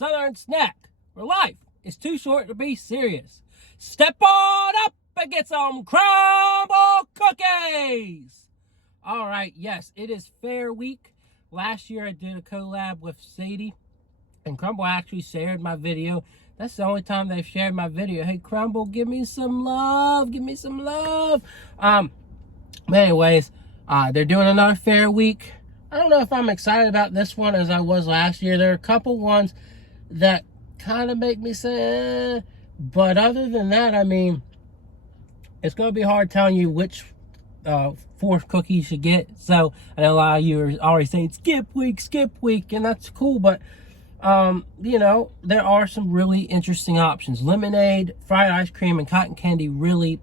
Southern snack where life is too short to be serious. Step on up and get some Crumbl cookies. All right, yes, it is Fair Week. Last year I did a collab with Sadie, and Crumbl actually shared my video. That's the only time they've shared my video. Hey, Crumbl, give me some love. Give me some love. But anyways, they're doing another Fair Week. I don't know if I'm excited about this one as I was last year. There are a couple ones that kind of make me say, eh. But other than that, I mean, it's going to be hard telling you which fourth cookie you should get. So I know a lot of you are already saying skip week, and that's cool. But you know, there are some really interesting options. Lemonade, fried ice cream, and cotton candy. Really,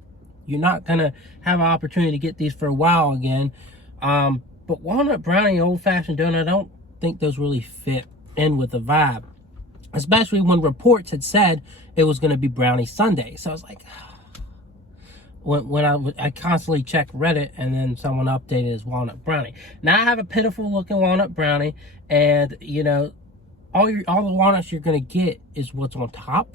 you're not gonna have an opportunity to get these for a while again. But walnut brownie and old-fashioned donut, I don't think those really fit in with the vibe, especially when reports had said it was going to be brownie Sunday. So I was like, when I constantly check Reddit, and then someone updated as walnut brownie. Now I have a pitiful looking walnut brownie, and you know, all the walnuts you're going to get is what's on top.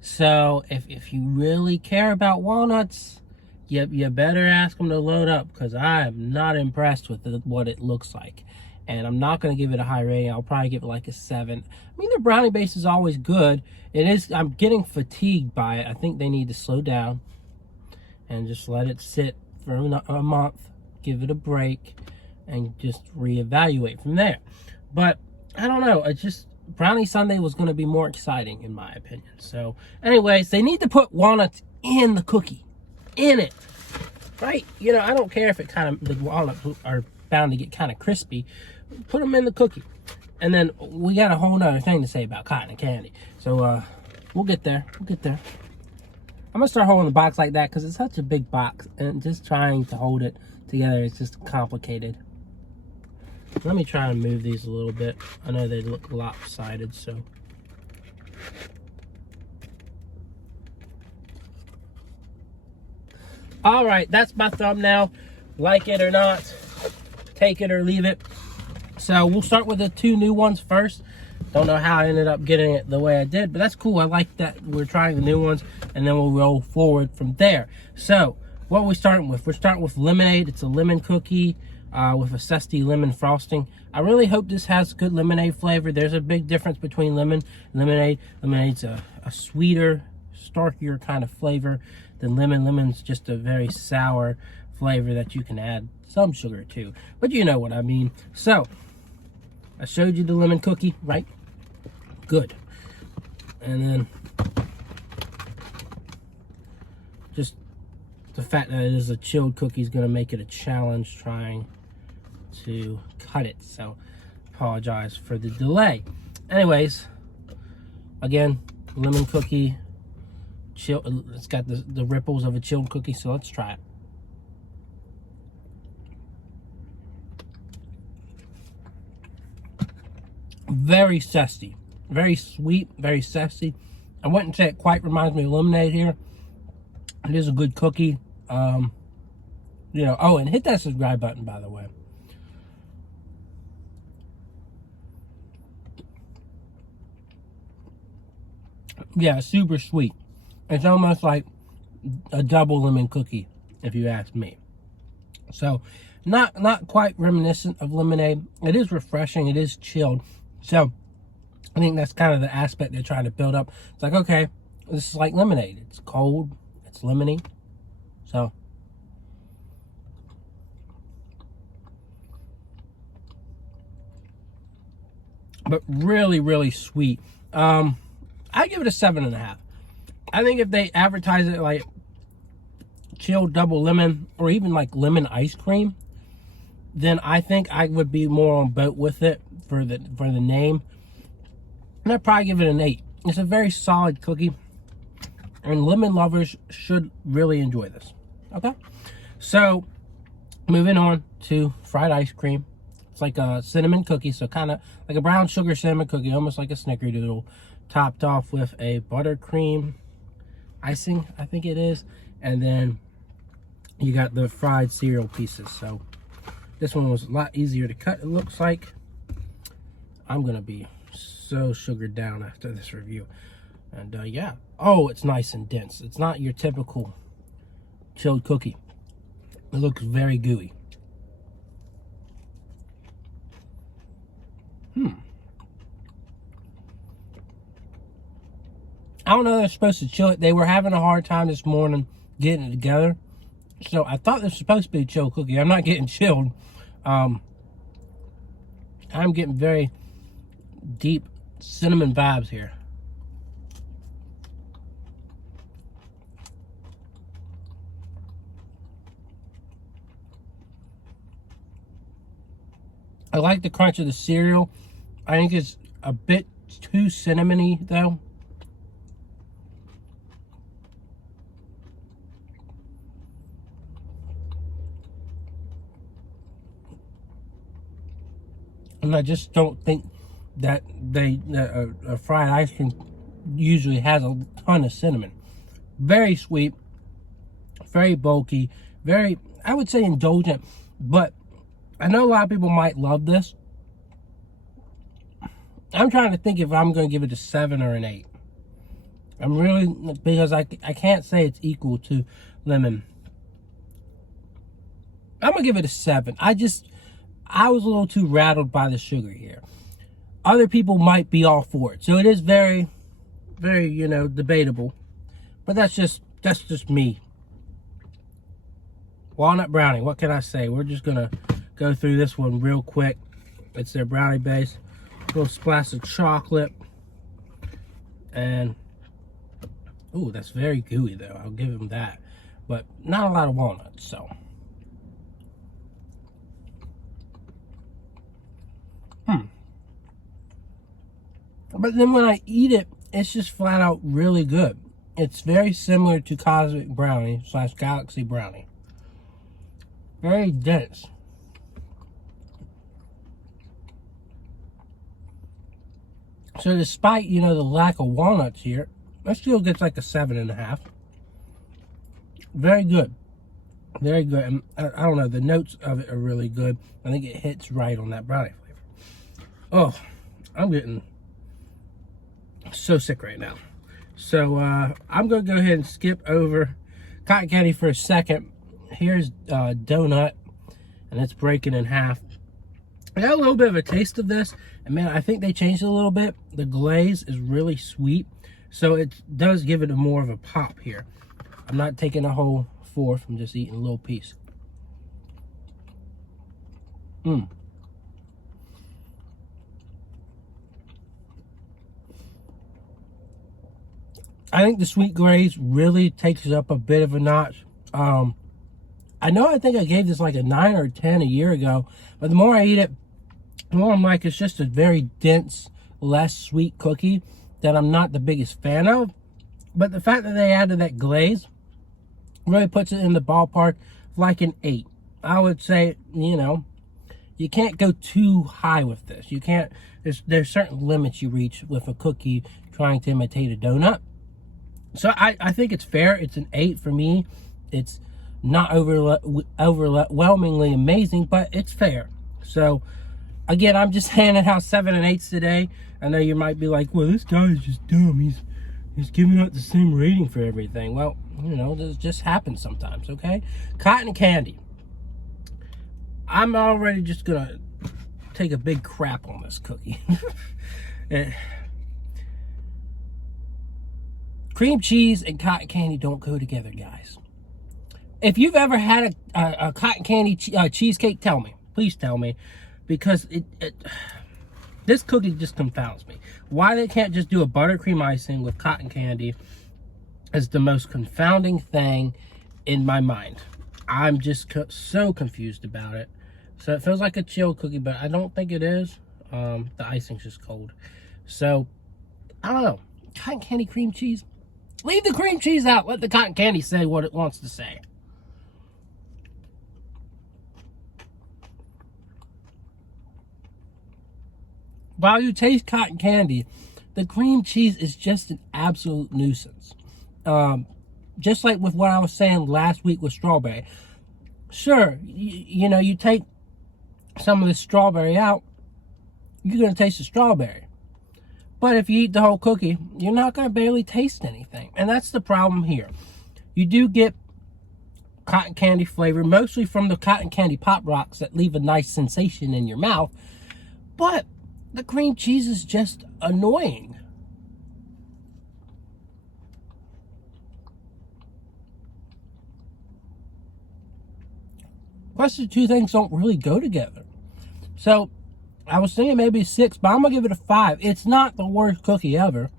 So if you really care about walnuts, you better ask them to load up, because I am not impressed with what it looks like. And I'm not going to give it a high rating. I'll probably give it like a 7. I mean, their brownie base is always good. I'm getting fatigued by it. I think they need to slow down and just let it sit for a month, give it a break, and just reevaluate from there. But I don't know. It's just, Brownie Sunday was going to be more exciting in my opinion. So anyways, they need to put walnuts in the cookie. In it, right? You know, I don't care if the walnuts are bound to get kind of crispy. Put them in the cookie. And then we got a whole nother thing to say about cotton candy. So we'll get there. I'm gonna start holding the box like that because it's such a big box, and just trying to hold it together is just complicated. Let me try and move these a little bit. I know they look lopsided, so. All right, that's my thumbnail. Like it or not, take it or leave it. So we'll start with the 2 new ones first. Don't know how I ended up getting it the way I did, but that's cool. I like that we're trying the new ones, and then we'll roll forward from there. So what are we starting with? We're starting with lemonade. It's a lemon cookie with a zesty lemon frosting. I really hope this has good lemonade flavor. There's a big difference between lemon and lemonade. Lemonade's a sweeter, starkier kind of flavor than lemon. Lemon's just a very sour flavor that you can add some sugar to, but you know what I mean. So I showed you the lemon cookie, right? Good. And then just the fact that it is a chilled cookie is going to make it a challenge trying to cut it, so apologize for the delay. Anyways, again, lemon cookie, chill. It's got the ripples of a chilled cookie, so let's try it. Very zesty, very sweet, very zesty. I wouldn't say it quite reminds me of lemonade here. It is a good cookie. You know, oh, and hit that subscribe button, by the way. Yeah, super sweet. It's almost like a double lemon cookie, if you ask me. So, not quite reminiscent of lemonade. It is refreshing. It is chilled. So, I think that's kind of the aspect they're trying to build up. It's like, okay, this is like lemonade. It's cold. It's lemony. So, but really, really sweet. I give it a 7.5. I think if they advertise it like chilled double lemon, or even like lemon ice cream, then I think I would be more on boat with it for the name. And I'd probably give it an 8. It's a very solid cookie, and lemon lovers should really enjoy this. Okay, so moving on to fried ice cream. It's like a cinnamon cookie, so kind of like a brown sugar cinnamon cookie, almost like a snickerdoodle, topped off with a buttercream icing, I think it is, and then you got the fried cereal pieces. So this one was a lot easier to cut, it looks like. I'm gonna be so sugared down after this review. And yeah. Oh, it's nice and dense. It's not your typical chilled cookie. It looks very gooey. I don't know if they're supposed to chill it. They were having a hard time this morning getting it together. So I thought this was supposed to be a chilled cookie. I'm not getting chilled. I'm getting very deep cinnamon vibes here. I like the crunch of the cereal. I think it's a bit too cinnamony though. And I just don't think that a fried ice cream usually has a ton of cinnamon. Very sweet, very bulky, very, I would say, indulgent. But I know a lot of people might love this. I'm trying to think if I'm going to give it a 7 or an 8. I'm really, because I can't say it's equal to lemon. I'm going to give it a 7. I was a little too rattled by the sugar here. Other people might be all for it. So it is very, very, you know, debatable. But that's just me. Walnut brownie, what can I say? We're just going to go through this one real quick. It's their brownie base. A little splash of chocolate. And, ooh, that's very gooey though. I'll give them that. But not a lot of walnuts, so. But then when I eat it, it's just flat out really good. It's very similar to Cosmic Brownie / Galaxy Brownie. Very dense. So despite, you know, the lack of walnuts here, it still gets like a 7.5. Very good. Very good. And I don't know, the notes of it are really good. I think it hits right on that brownie flavor. Oh, I'm getting so sick right now. So I'm going to go ahead and skip over cotton candy for a second. Here's donut, and it's breaking in half. I got a little bit of a taste of this, and man, I think they changed it a little bit. The glaze is really sweet, so it does give it more of a pop here. I'm not taking a whole 4th, I'm just eating a little piece. I think the sweet glaze really takes it up a bit of a notch. I know I think I gave this like a 9 or 10 a year ago, but the more I eat it, the more I'm like, it's just a very dense, less sweet cookie that I'm not the biggest fan of. But the fact that they added that glaze really puts it in the ballpark like an 8. I would say, you know, you can't go too high with this. You can't, there's certain limits you reach with a cookie trying to imitate a donut. So I think it's fair. It's an 8 for me. It's not overwhelmingly amazing, but it's fair. So again, I'm just handing out 7 and 8s today. I know you might be like, well, this guy is just dumb. He's giving out the same rating for everything. Well, you know, this just happens sometimes, okay? Cotton candy. I'm already just gonna take a big crap on this cookie. Cream cheese and cotton candy don't go together, guys. If you've ever had a cotton candy cheesecake, tell me. Please tell me. Because this cookie just confounds me. Why they can't just do a buttercream icing with cotton candy is the most confounding thing in my mind. I'm just so confused about it. So it feels like a chill cookie, but I don't think it is. The icing's just cold. So, I don't know. Cotton candy cream cheese? Leave the cream cheese out. Let the cotton candy say what it wants to say. While you taste cotton candy, the cream cheese is just an absolute nuisance. Just like with what I was saying last week with strawberry. Sure, you know, you take some of the strawberry out, you're going to taste the strawberry. But if you eat the whole cookie, you're not going to barely taste anything. And that's the problem here. You do get cotton candy flavor, mostly from the cotton candy Pop Rocks that leave a nice sensation in your mouth. But the cream cheese is just annoying. Plus, the two things don't really go together. So, I was thinking maybe 6, but I'm going to give it a 5. It's not the worst cookie ever.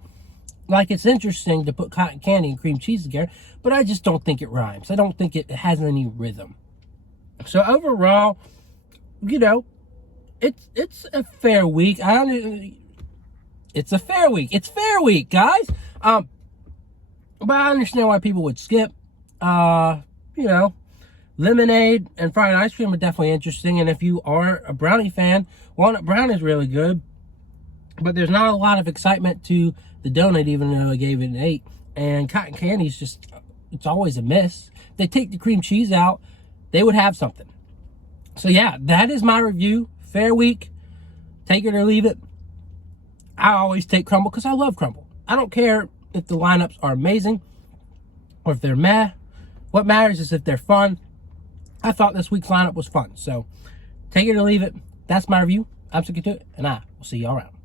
Like, it's interesting to put cotton candy and cream cheese together, but I just don't think it rhymes. I don't think it has any rhythm. So, overall, you know, it's a fair week. It's a fair week. It's fair week, guys. But I understand why people would skip. You know, lemonade and fried ice cream are definitely interesting. And if you are a brownie fan, Walnut Brownie is really good. But there's not a lot of excitement to the donut, even though I gave it an 8. And cotton candy is just, it's always a miss. If they take the cream cheese out, they would have something. So yeah, that is my review. Fair week. Take it or leave it. I always take Crumbl because I love Crumbl. I don't care if the lineups are amazing or if they're meh. What matters is if they're fun. I thought this week's lineup was fun. So take it or leave it. That's my review. I'm sticking to it, and I will see y'all around.